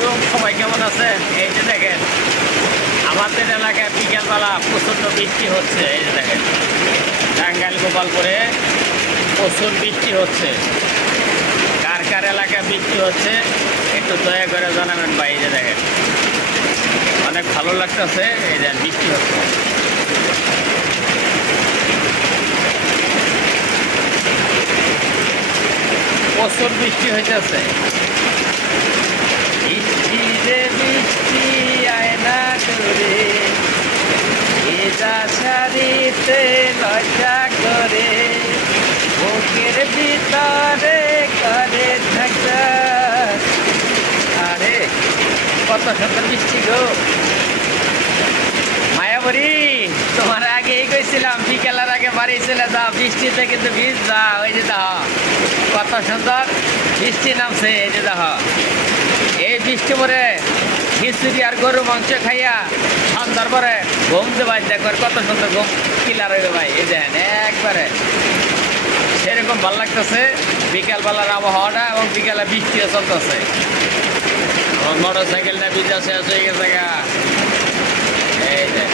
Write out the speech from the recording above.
আলাইকুম, সবাই কেমন আছেন? এই যে দেখেন আমাদের এলাকায় বিকেলবেলা প্রচণ্ড বৃষ্টি হচ্ছে। এই যে দেখেন টাঙ্গাইল গোপালপুরে প্রচুর বৃষ্টি হচ্ছে। কার কার এলাকায় বৃষ্টি হচ্ছে একটু দয়া করে জানাবেন ভাই। এই যে দেখেন অনেক ভালো লাগতেছে, এই যে বৃষ্টি হচ্ছে। প্রচুর বৃষ্টি হইতেছে। বৃষ্টি রে বৃষ্টি আয়না করে ভেজা শাড়িতে লজ্জা করে বুকের ভিতরে করে থাকা। আরে কত সুন্দর বৃষ্টি গো মায়াবরী, তোমার আগেই কইছিলাম বিকেলের আগে বাড়ি চলে যাও, বৃষ্টিতে কিন্তু ভিজ যা। ওই যে দেখো কত সুন্দর বৃষ্টি নামছে। এই যে দেখো এই বৃষ্টি পরে খিচুড়ি আর গরু মাংস খাইয়া সন্ধ্যার পরে ঘুম দেবাই দেখবার কত সুন্দর ঘুম কিলার হইবে ভাই। এই দেখেন একবারে সেরকম ভালো লাগতেছে বিকালবেলার আবহাওয়াটা, এবং বিকালে বৃষ্টিও চলতেছে। আমার মোটর সাইকেলটা ভিজা শেষ হয়ে গেছে গা। এই যে